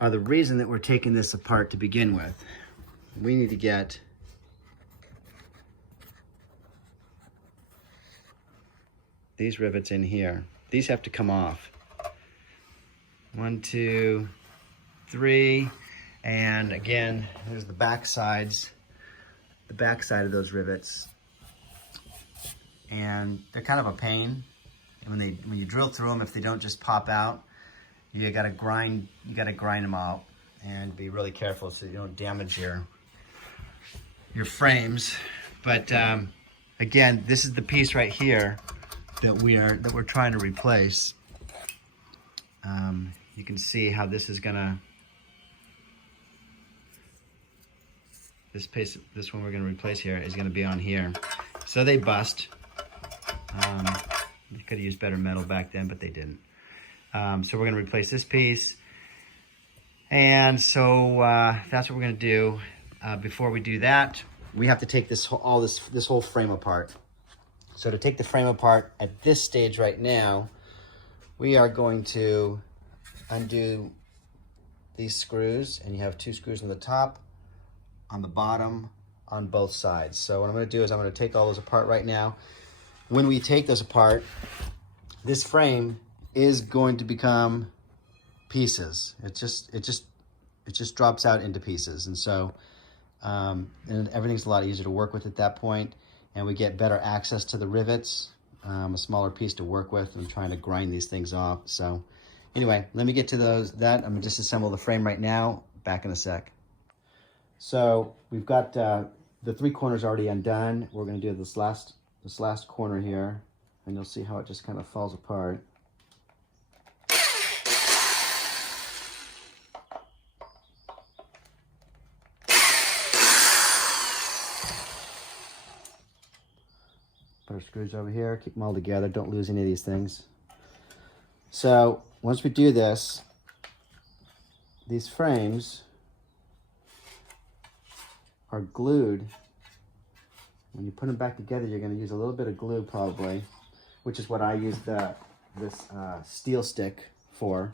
are the reason that we're taking this apart to begin with. We need to get these rivets in here. These have to come off. 1, 2, 3, and again, there's the back sides, the back side of those rivets, and they're kind of a pain. And when you drill through them, if they don't just pop out, you gotta grind them out, and be really careful so you don't damage your frames. But again, this is the piece right here that we're trying to replace. You can see how this is gonna, this one we're gonna replace here is gonna be on here. So they bust. They could have used better metal back then, but they didn't. So we're gonna replace this piece. And so that's what we're gonna do. Before we do that, we have to take this whole frame apart. So to take the frame apart at this stage right now, we are going to undo these screws, and you have 2 screws on the top, on the bottom, on both sides. So what I'm going to do is I'm going to take all those apart right now. When we take those apart, this frame is going to become pieces. It just drops out into pieces, and so and everything's a lot easier to work with at that point, and we get better access to the rivets, a smaller piece to work with. I'm trying to grind these things off. So anyway, let me get to that. I'm gonna disassemble the frame right now. Back in a sec. So we've got the 3 corners already undone. We're gonna do this last corner here, and you'll see how it just kind of falls apart. Put our screws over here, keep them all together, don't lose any of these things. So once we do this, these frames are glued. When you put them back together, you're going to use a little bit of glue probably, which is what I used this steel stick for,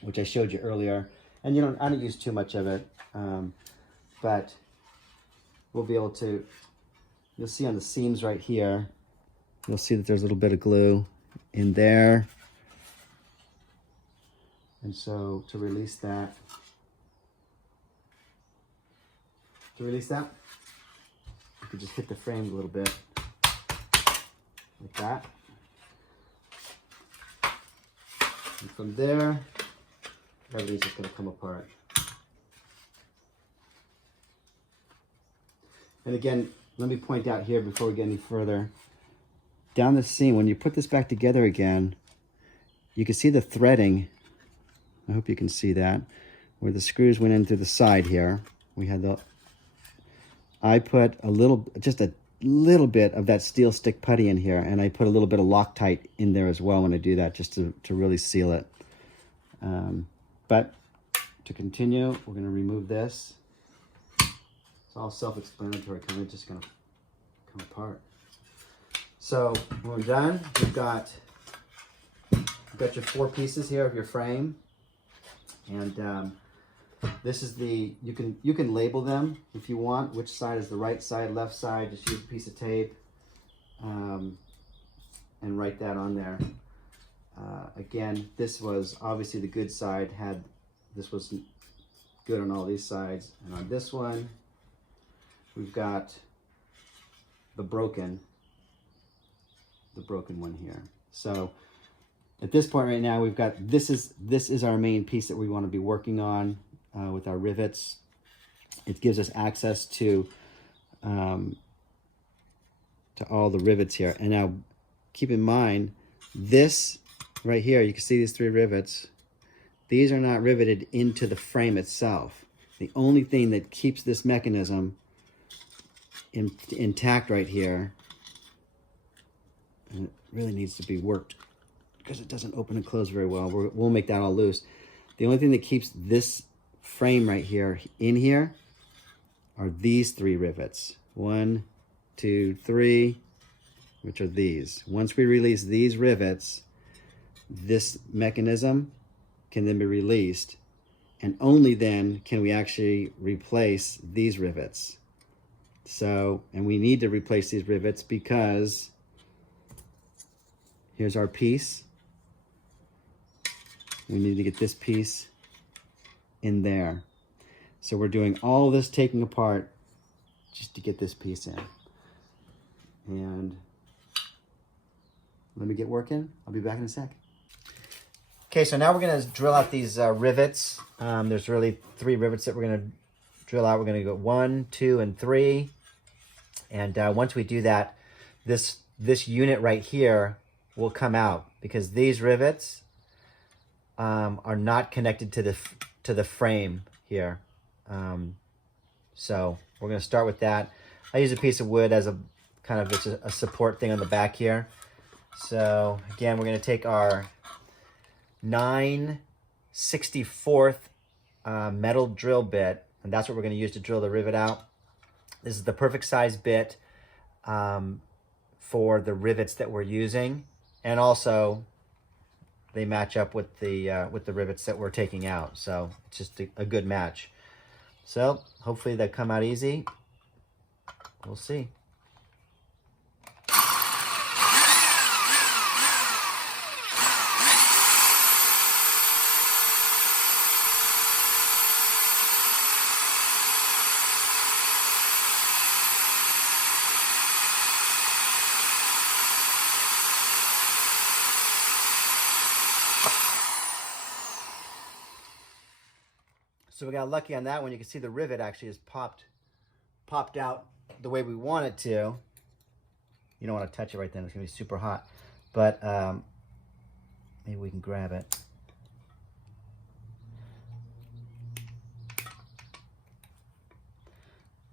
which I showed you earlier. And I don't use too much of it, but we'll be able to, you'll see on the seams right here, you'll see that there's a little bit of glue in there. And so to release that, you could just hit the frame a little bit, like that. And from there, everything's just going to come apart. And again, let me point out here before we get any further, down the seam, when you put this back together again, you can see the threading. I hope you can see that, where the screws went in through the side here. We had I put just a little bit of that steel stick putty in here, and I put a little bit of Loctite in there as well when I do that, just to really seal it. But to continue, we're going to remove this. It's all self-explanatory, kind of just going to come apart. So when we're done, you've got your 4 pieces here of your frame, and this is you can label them if you want, which side is the right side, left side. Just use a piece of tape and write that on there. Again, this was obviously the good side, this was good on all these sides, and on this one we've got the broken one here. So at this point right now, we've got, this is our main piece that we want to be working on with our rivets. It gives us access to all the rivets here. And now keep in mind, this right here, you can see these 3 rivets. These are not riveted into the frame itself. The only thing that keeps this mechanism intact right here, and it really needs to be worked because it doesn't open and close very well. We'll make that all loose. The only thing that keeps this frame right here in here are these 3 rivets. 1, 2, 3, which are these. Once we release these rivets, this mechanism can then be released, and only then can we actually replace these rivets. So, and we need to replace these rivets because here's our piece. We need to get this piece in there. So we're doing all this taking apart just to get this piece in. And let me get working. I'll be back in a sec. Okay, so now we're gonna drill out these rivets. There's really 3 rivets that we're gonna drill out. We're gonna go 1, 2, and 3. And once we do that, this unit right here will come out because these rivets are not connected to the frame here. So we're gonna start with that. I use a piece of wood as a kind of it's a support thing on the back here. So again, we're gonna take our 9/64 metal drill bit, and that's what we're gonna use to drill the rivet out. This is the perfect size bit for the rivets that we're using, and also they match up with the rivets that we're taking out. So it's just a good match. So hopefully they come out easy. We'll see. So we got lucky on that one. You can see the rivet actually is popped out the way we want it to. You don't want to touch it right then. It's going to be super hot. But maybe we can grab it.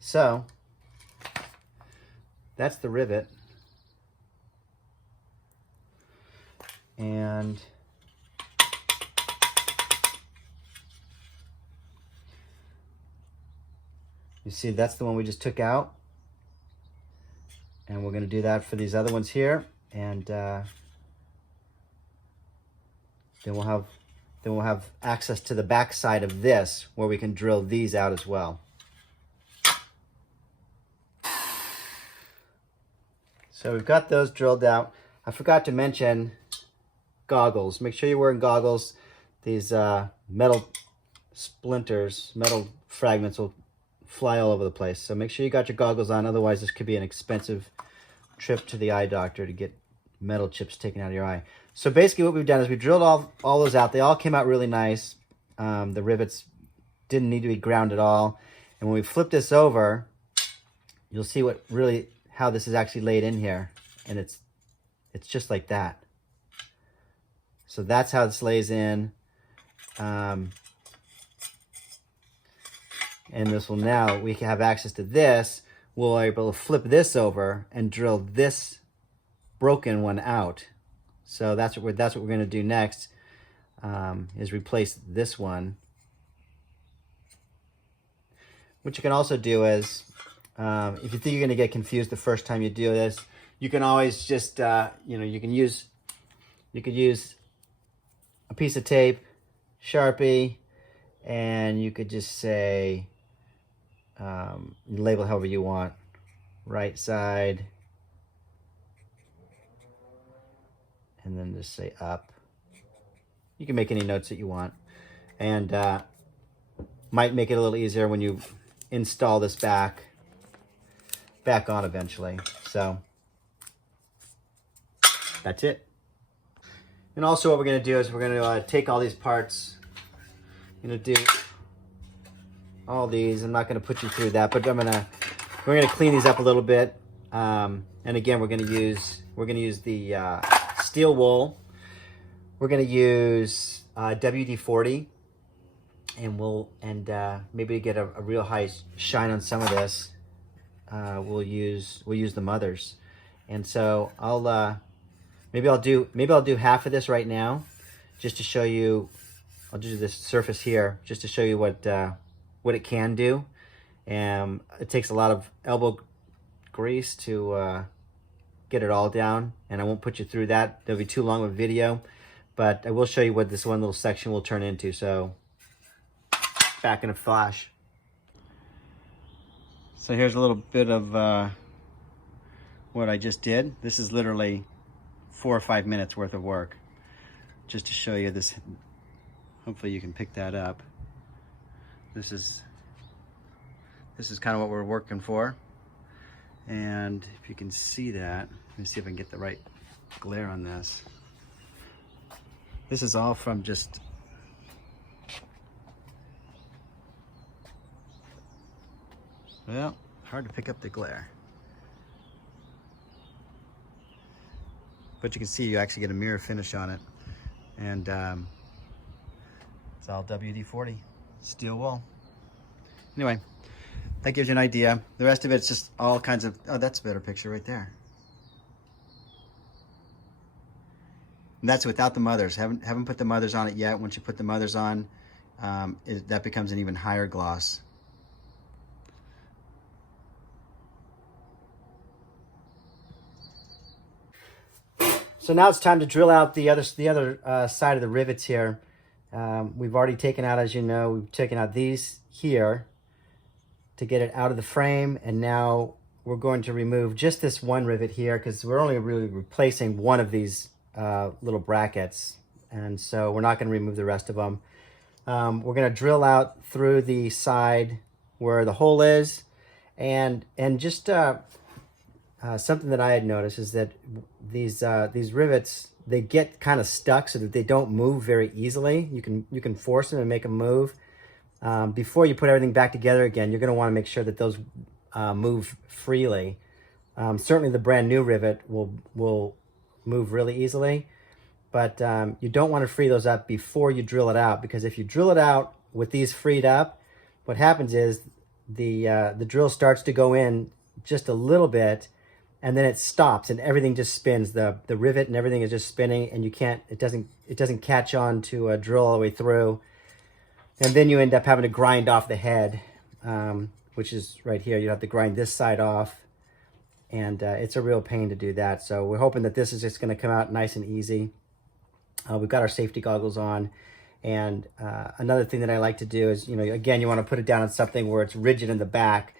So that's the rivet. And you see, that's the one we just took out. And we're going to do that for these other ones here. And then we'll have access to the back side of this where we can drill these out as well. So we've got those drilled out. I forgot to mention goggles. Make sure you're wearing goggles. These metal splinters, metal fragments will fly all over the place. So make sure you got your goggles on. Otherwise, this could be an expensive trip to the eye doctor to get metal chips taken out of your eye. So basically what we've done is we drilled all those out. They all came out really nice. The rivets didn't need to be ground at all. And when we flip this over, you'll see how this is actually laid in here. And it's just like that. So that's how this lays in. And this will now, we can have access to this. We'll be able to flip this over and drill this broken one out. So that's what we're going to do next, is replace this one. What you can also do is, if you think you're going to get confused the first time you do this, you can always just, you could use a piece of tape, Sharpie, and you could just say, label however you want, right side, and then just say up. You can make any notes that you want, and might make it a little easier when you install this back on eventually. So that's it. And also what we're going to do is we're going to take all these parts. I'm going to do all these. I'm not going to put you through that, but we're going to clean these up a little bit. And again, we're going to use the steel wool. We're going to use WD-40, and maybe to get a real high shine on some of this, we'll use the mothers. And so maybe I'll do half of this right now, just to show you. I'll do this surface here just to show you what it can do. It takes a lot of elbow grease to get it all down, and I won't put you through that. That'll be too long of a video, but I will show you what this one little section will turn into. So back in a flash. So here's a little bit of what I just did. This is literally 4 or 5 minutes worth of work, just to show you this. Hopefully you can pick that up. This is kind of what we're working for. And if you can see that, let me see if I can get the right glare on this. This is all from just well, hard to pick up the glare. But you can see you actually get a mirror finish on it. And it's all WD-40 steel wool. Anyway, that gives you an idea. The rest of it's just all kinds of, oh, that's a better picture right there. And that's without the mothers. Haven't put the mothers on it yet. Once you put the mothers on, that becomes an even higher gloss. So now it's time to drill out the other side of the rivets here. We've already taken out, as you know, we've taken out these here to get it out of the frame, and now we're going to remove just this one rivet here because we're only really replacing one of these little brackets, and so we're not going to remove the rest of them. We're going to drill out through the side where the hole is, and just something that I had noticed is that these rivets, they get kind of stuck so that they don't move very easily. You can force them and make them move. Before you put everything back together again, you're going to want to make sure that those move freely. Certainly the brand new rivet will move really easily, but you don't want to free those up before you drill it out, because if you drill it out with these freed up, what happens is the drill starts to go in just a little bit, and then it stops and everything just spins. The rivet and everything is just spinning, and it doesn't catch on to a drill all the way through. And then you end up having to grind off the head, which is right here. You have to grind this side off, and it's a real pain to do that. So we're hoping that this is just going to come out nice and easy. We've got our safety goggles on, and another thing that I like to do is, again, you want to put it down on something where it's rigid in the back.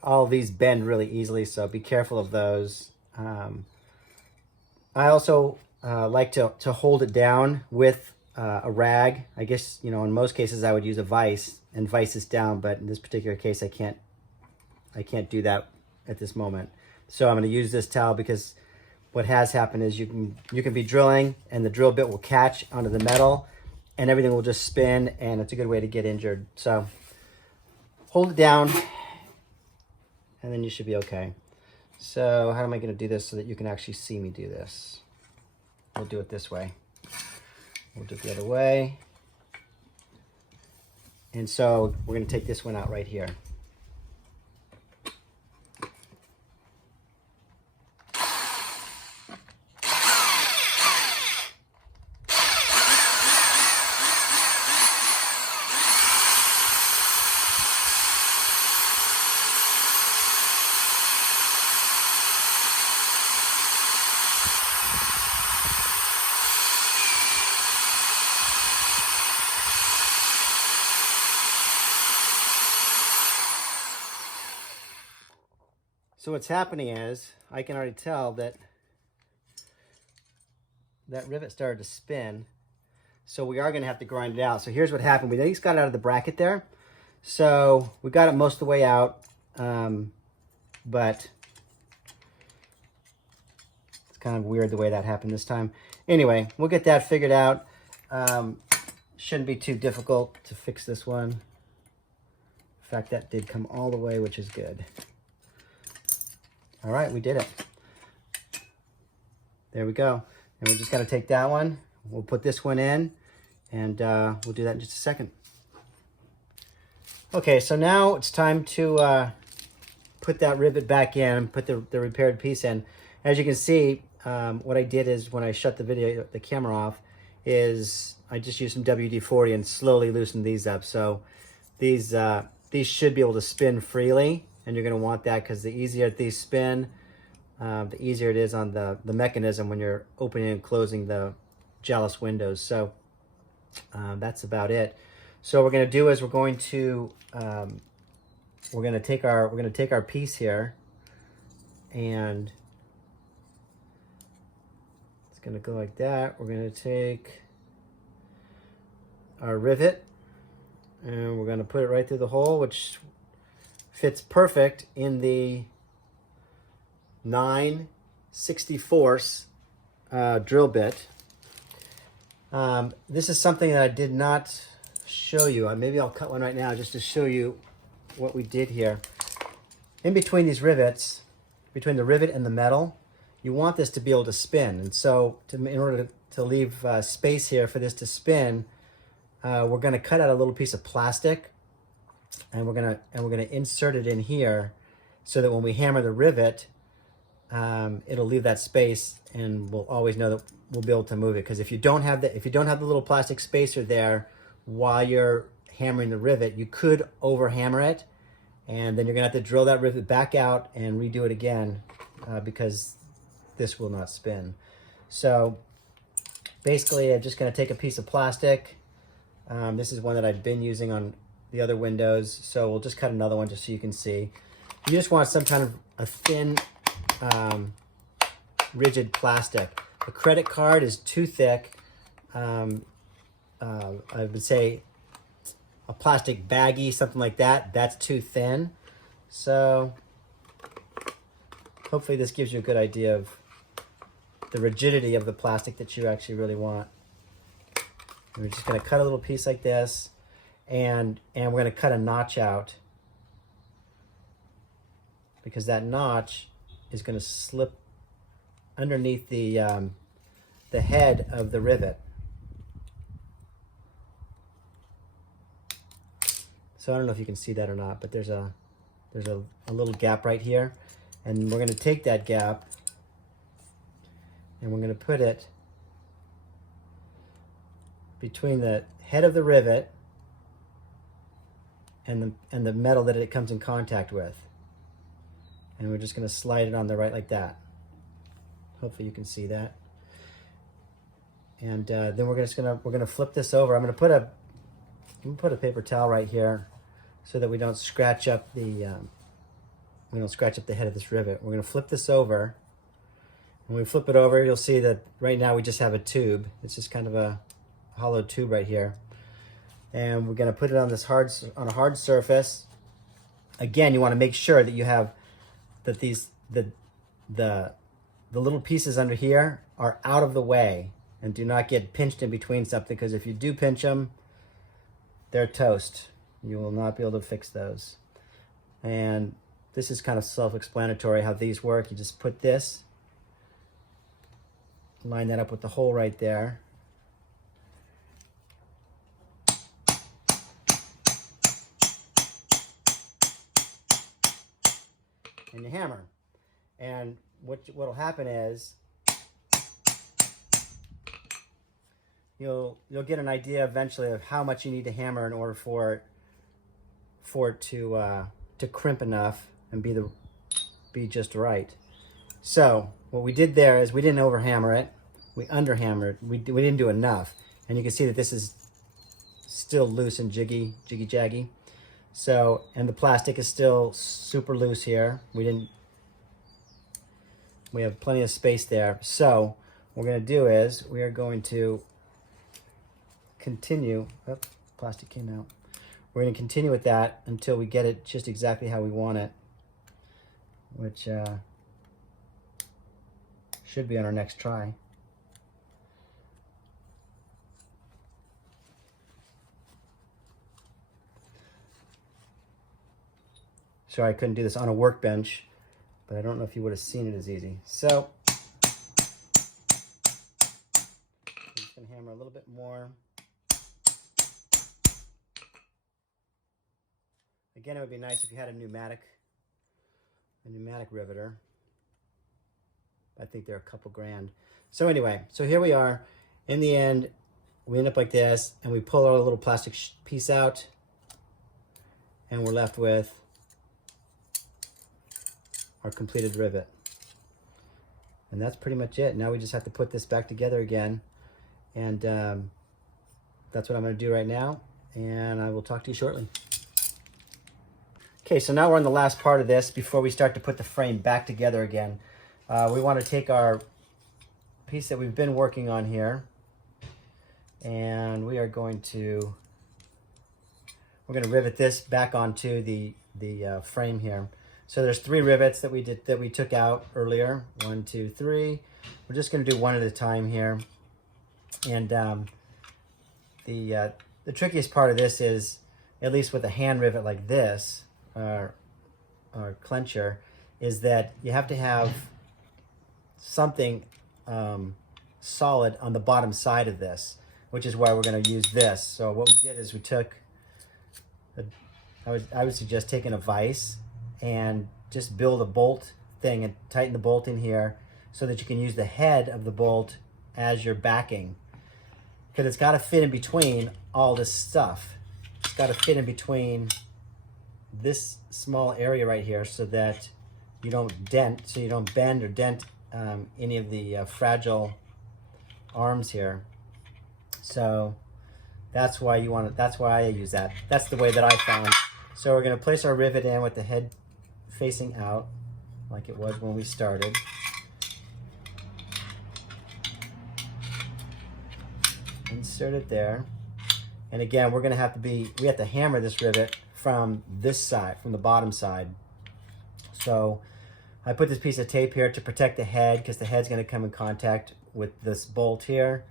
All of these bend really easily, so be careful of those. I also like to hold it down with a rag. I guess, in most cases I would use a vise and vise this down, but in this particular case I can't do that at this moment. So I'm going to use this towel, because what has happened is you can be drilling and the drill bit will catch onto the metal and everything will just spin, and it's a good way to get injured. So hold it down and then you should be okay. So how am I going to do this so that you can actually see me do this? We'll do it this way. We'll do it the other way. And so we're going to take this one out right here. So what's happening is, I can already tell that that rivet started to spin. So we are going to have to grind it out. So here's what happened. We at least got it out of the bracket there. So we got it most of the way out. But it's kind of weird the way that happened this time. Anyway, we'll get that figured out. Shouldn't be too difficult to fix this one. In fact, that did come all the way, which is good. All right, we did it. There we go. And we just got to take that one. We'll put this one in, and we'll do that in just a second. Okay, so now it's time to put that rivet back in, put the repaired piece in. As you can see, what I did is, when I shut the camera off, is I just used some WD-40 and slowly loosened these up. So these should be able to spin freely. And you're going to want that, because the easier these spin, the easier it is on the mechanism when you're opening and closing the Jalousie windows. So that's about it. So what we're going to do is we're going to take our piece here, and it's going to go like that. We're going to take our rivet, and we're going to put it right through the hole, which fits perfect in the 9/64 drill bit. This is something that I did not show you. Maybe I'll cut one right now just to show you what we did here. In between these rivets, between the rivet and the metal, you want this to be able to spin. And so in order to leave space here for this to spin, we're going to cut out a little piece of plastic, and we're going to insert it in here so that when we hammer the rivet, it'll leave that space, and we'll always know that we'll be able to move it. Because if you don't have the little plastic spacer there while you're hammering the rivet, you could over hammer it, and then you're gonna have to drill that rivet back out and redo it again because this will not spin. So basically, I'm just gonna take a piece of plastic. This is one that I've been using on the other windows, so we'll just cut another one just so you can see. You just want some kind of a thin, rigid plastic. A credit card is too thick. I would say a plastic baggie, something like that, that's too thin. So hopefully this gives you a good idea of the rigidity of the plastic that you actually really want. And we're just going to cut a little piece like this, and we're going to cut a notch out, because that notch is going to slip underneath the head of the rivet. So I don't know if you can see that or not, but there's a little gap right here, and we're going to take that gap and we're going to put it between the head of the rivet and the metal that it comes in contact with, and we're just going to slide it on the right like that. Hopefully you can see that. And then we're gonna flip this over. I'm gonna put a paper towel right here so that we don't scratch up the head of this rivet. We're gonna flip this over. When we flip it over, you'll see that right now we just have a tube. It's just kind of a hollow tube right here, and we're gonna put it on a hard surface. Again, you want to make sure that you have that the little pieces under here are out of the way and do not get pinched in between something, because if you do pinch them, they're toast. You will not be able to fix those. And this is kind of self-explanatory how these work. You just put this, line that up with the hole right there. And you hammer. And what'll happen is you'll get an idea eventually of how much you need to hammer in order for it to crimp enough and be just right. So what we did there is we didn't over hammer it, we under hammered. We didn't do enough, and you can see that this is still loose and jiggy jaggy. So, and the plastic is still super loose here. We have plenty of space there. So what we're going to do is we are going to continue. Oh, plastic came out. We're going to continue with that until we get it just exactly how we want it, which should be on our next try. Sorry, I couldn't do this on a workbench, but I don't know if you would have seen it as easy. So I'm just going to hammer a little bit more. Again, it would be nice if you had a pneumatic riveter. I think they're a couple grand. So anyway, so here we are. In the end, we end up like this, and we pull our little plastic piece out, and we're left with our completed rivet. And that's pretty much it. Now we just have to put this back together again, and that's what I'm going to do right now. and I will talk to you shortly. Okay, so now we're on the last part of this before we start to put the frame back together again. We want to take our piece that we've been working on here, and we're going to rivet this back onto the frame here. So there's 3 rivets that we took out earlier. 1, 2, 3. We're just going to do one at a time here. And the trickiest part of this is, at least with a hand rivet like this, or clencher, is that you have to have something solid on the bottom side of this, which is why we're going to use this. So what we did is we took, I would suggest taking a vise and just build a bolt thing and tighten the bolt in here so that you can use the head of the bolt as your backing, because it's got to fit in between all this stuff. It's got to fit in between this small area right here so that you don't dent, so you don't bend or dent any of the fragile arms here. So that's why you want it. That's why I use that. That's the way that I found. So we're going to place our rivet in with the head facing out, like it was when we started. Insert it there. And again, we have to hammer this rivet from this side, from the bottom side. So I put this piece of tape here to protect the head, because the head's going to come in contact with this bolt here.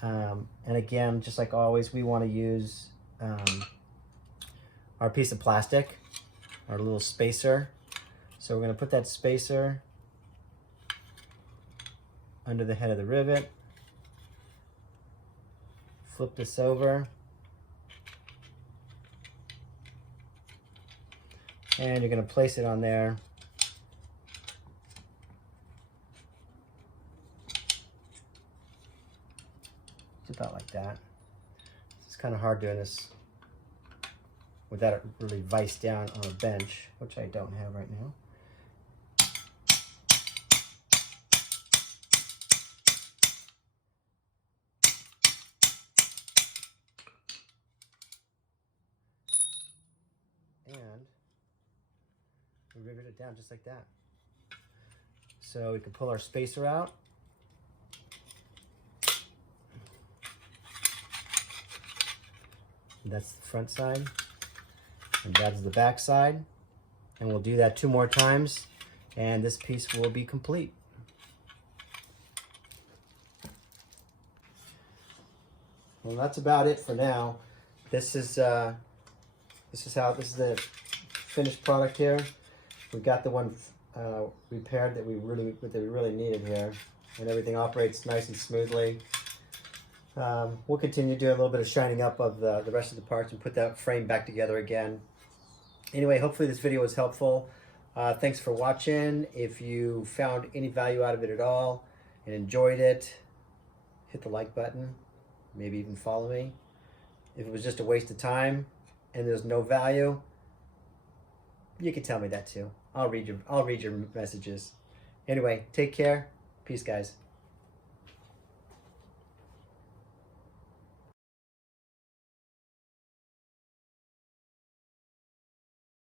And again, just like always, we want to use our piece of plastic, our little spacer. So we're going to put that spacer under the head of the rivet. Flip this over. And you're going to place it on there. It's about like that. It's kind of hard doing this without it really viced down on a bench, which I don't have right now. And we rivet it down just like that. So we can pull our spacer out. That's the front side, and that's the back side. And we'll do that 2 more times, and this piece will be complete. Well, that's about it for now. This is the finished product here. We got the one repaired that we really needed here, and everything operates nice and smoothly. We'll continue doing a little bit of shining up of the rest of the parts and put that frame back together again. Anyway, hopefully this video was helpful. Thanks for watching. If you found any value out of it at all and enjoyed it, hit the like button. Maybe even follow me. If it was just a waste of time and there's no value, you can tell me that too. I'll read your messages. Anyway, take care. Peace, guys.